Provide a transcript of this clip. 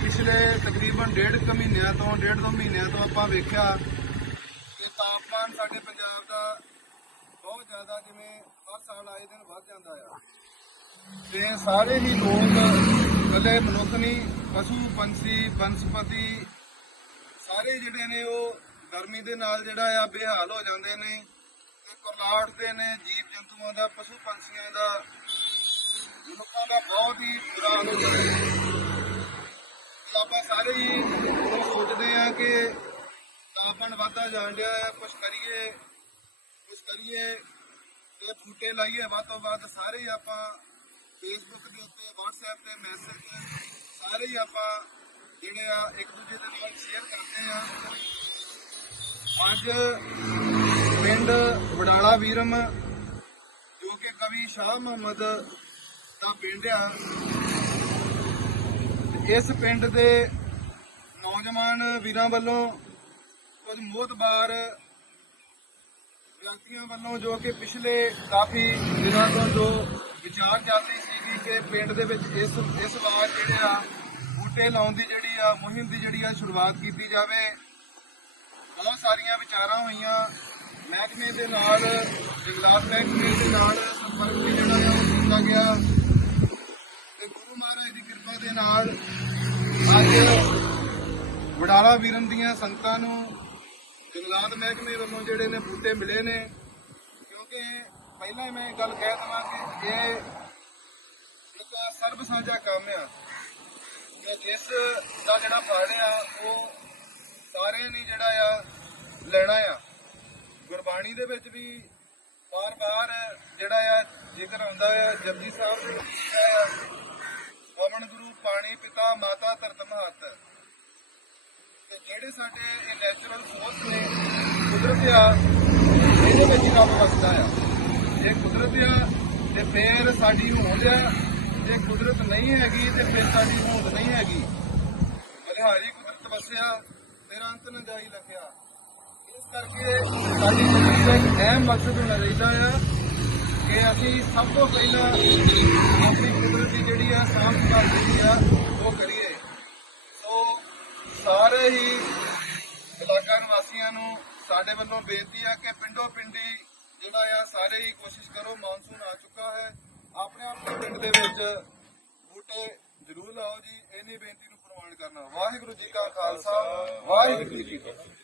ਪਿਛਲੇ ਤਕਰੀਬਨ ਡੇਢ ਕੁ ਮਹੀਨਿਆਂ ਤੋਂ ਡੇਢ ਦੋ ਮਹੀਨਿਆਂ ਤੋਂ ਆਪਾਂ ਵੇਖਿਆ ਕਿ ਤਾਪਮਾਨ ਸਾਡੇ ਪੰਜਾਬ ਦਾ ਬਹੁਤ ਜ਼ਿਆਦਾ ਜਿਵੇਂ ਹਰ ਸਾਲ ਆਏ ਦਿਨ ਵੱਧ ਜਾਂਦਾ ਆ ਤੇ ਸਾਰੇ ਹੀ ਲੋਕ ਕੱਲੇ ਮਨੁੱਖ ਨਹੀਂ ਪਸ਼ੂ ਪੰਛੀ, ਬਨਸਪਤੀ, ਸਾਰੇ ਜਿਹੜੇ ਨੇ ਉਹ ਗਰਮੀ ਦੇ ਨਾਲ ਜਿਹੜਾ ਆ ਬੇਹਾਲ ਹੋ ਜਾਂਦੇ ਨੇ। ਤੇ ਕੁਰਲਾੜਦੇ ਨੇ ਜੀਵ ਜੰਤੂਆਂ ਦਾ, ਪਸ਼ੂ ਪੰਛੀਆਂ ਦਾ, ਲੋਕਾਂ ਦਾ ਬਹੁਤ ਹੀ ਬੁਰਾ ਹਾਲ ਹੋ। ਜਾਂਦਾ ਹੈ ਆਪਾਂ ਸਾਰੇ ਹੀ ਸੋਚਦੇ ਆ ਕਿ ਤਾਪਮਾਨ ਵਧਦਾ ਜਾਣ ਡਿਆ ਹੈ ਕੁਝ ਕਰੀਏ ਕੁਝ ਕਰੀਏ ਤੇ ਬੂਟੇ ਲਾਈਏ, ਵੱਧ ਤੋਂ ਵੱਧ ਸਾਰੇ ਆਪਾਂ ਫੇਸਬੁੱਕ ਦੇ ਉੱਤੇ, WhatsApp ਤੇ ਮੈਸੇਜ ਸਾਰੇ ਹੀ ਆਪਾਂ ਜਿਹੜੇ ਆ ਇੱਕ ਦੂਜੇ ਦੇ ਨਾਲ ਸ਼ੇਅਰ ਕਰਦੇ ਆ ਅੱਜ ਪਿੰਡ ਵਡਾਲਾ ਵੀਰਮ, ਜੋ ਕਿ ਕਵੀ ਸ਼ਾਹ ਮੁਹੰਮਦ ਦਾ ਪਿੰਡ ਆ। ਇਸ ਪਿੰਡ ਦੇ ਨੌਜਵਾਨ ਵੀਰਾਂ ਵੱਲੋਂ ਕੁਝ ਮੋਤਬਾਰ ਵਿਅਕਤੀਆਂ ਵੱਲੋਂ ਜੋ ਕਿ ਪਿਛਲੇ ਕਾਫੀ ਦਿਨਾਂ ਤੋਂ ਜੋ ਵਿਚਾਰ ਚੱਲਦੀ ਸੀ ਕਿ ਪਿੰਡ ਦੇ ਵਿੱਚ ਇਸ ਇਸ ਵਾਰ ਜਿਹੜੇ ਆ, ਬੂਟੇ ਲਾਉਣ ਦੀ ਜਿਹੜੀ ਆ, ਮੁਹਿੰਮ ਦੀ ਜਿਹੜੀ ਆ ਸ਼ੁਰੂਆਤ ਕੀਤੀ ਜਾਵੇ। ਬਹੁਤ ਸਾਰੀਆਂ ਵਿਚਾਰਾਂ ਹੋਈਆਂ। ਮਹਿਕਮੇ ਦੇ ਨਾਲ ਜੰਗਲਾਤ ਮਹਿਕਮੇ ਦੇ ਨਾਲ ਸੰਪਰਕ ਵੀ ਜਿਹੜਾ ਆ ਉਹ ਕੀਤਾ ਗਿਆ। ਤੇ ਗੁਰੂ ਮਹਾਰਾਜ ਦੀ ਕਿਰਪਾ ਦੇ ਨਾਲ ਅੱਜ ਵਡਾਲਾ ਵੀਰਨ ਦੀਆਂ ਸੰਗਤਾਂ ਨੂੰ ਜੰਗਲਾਤ ਮਹਿਕਮੇ ਵੱਲੋਂ ਜਿਹੜੇ ਨੇ ਬੂਟੇ ਮਿਲੇ ਨੇ। ਕਿਉਂਕਿ ਪਹਿਲਾਂ ਹੀ ਮੈਂ ਇਹ ਗੱਲ ਕਹਿ ਦਵਾਂ ਕਿ ਇਹ ਇੱਕ ਸਰਬ ਸਾਂਝਾ ਕੰਮ ਆ ਕਿ ਜਿਸ ਦਾ ਜਿਹੜਾ ਫਲ ਆ, ਉਹ ਸਾਰਿਆਂ ਨੇ ਜਿਹੜਾ ਆ ਲੈਣਾ ਆ। ਗੁਰਬਾਣੀ ਦੇ ਵਿੱਚ ਵੀ ਬਾਰ-ਬਾਰ ਜਿਹੜਾ ਆ, ਜ਼ਿਕਰ ਆਉਂਦਾ ਆ, ਜਪਜੀ ਸਾਹਿਬ ਦੇ ਵਿੱਚ ਪਵਨ ਗੁਰੂ, ਪਾਣੀ ਪਿਤਾ, ਮਾਤਾ ਧਰਤ ਮਹਤ। ਤੇ ਜਿਹੜੇ ਸਾਡੇ ਇਹ ਨੈਚੁਰਲ ਸੋਰਸ ਨੇ, ਕੁਦਰਤ ਆ, ਇਹਦੇ ਵਿੱਚ ਹੀ ਰੱਬ ਵਸਦਾ ਆ। ਜੇ ਕੁਦਰਤ ਆ, ਤੇ ਫੇਰ ਸਾਡੀ ਹੋਂਦ ਆ। ਜੇ ਕੁਦਰਤ ਨਹੀਂ ਹੈਗੀ, ਤੇ ਫਿਰ ਸਾਡੀ ਹੋਂਦ ਨਹੀਂ ਹੈਗੀ। ਬਲਿਹਾਰੀ ਕੁਦਰਤ ਵਸਿਆ, ਫਿਰ ਅੰਤ ਨ ਜਾਈ ਲਖਿਆ ਕਰਕੇ ਸਾਡੀ ਜ਼ਿੰਦਗੀ ਦਾ ਇੱਕ ਅਹਿਮ ਮਕਸਦ ਹੋਣਾ ਚਾਹੀਦਾ ਆ ਕਿ ਅਸੀਂ ਸਭ ਤੋਂ ਪਹਿਲਾਂ ਆਪਣੀ ਕੁਦਰਤ ਦੀ ਜਿਹੜੀ ਆ ਸਾਂਭ ਸੰਭਾਲ ਜਿਹੜੀ ਆ, ਉਹ ਕਰੀਏ। ਸੋ ਸਾਰੇ ਹੀ ਇਲਾਕਾ ਨਿਵਾਸੀਆਂ ਨੂੰ ਸਾਡੇ ਵੱਲੋਂ ਬੇਨਤੀ ਆ ਕਿ ਪਿੰਡੋ ਪਿੰਡੀ ਜਿਹੜਾ ਆ, ਸਾਰੇ ਹੀ ਕੋਸ਼ਿਸ਼ ਕਰੋ, ਮਾਨਸੂਨ ਆ ਚੁੱਕਾ ਹੈ। ਆਪਣੇ ਆਪਣੇ ਪਿੰਡ ਦੇ ਵਿੱਚ ਬੂਟੇ ਜ਼ਰੂਰ ਲਾਓ ਜੀ, ਇੰਨੀ ਬੇਨਤੀ ਨੂੰ ਪ੍ਰਵਾਨ ਕਰਨਾ। ਵਾਹਿਗੁਰੂ ਜੀ ਕਾ ਖਾਲਸਾ, ਵਾਹਿਗੁਰੂ ਜੀ ਕੀ ਫਤਿਹ।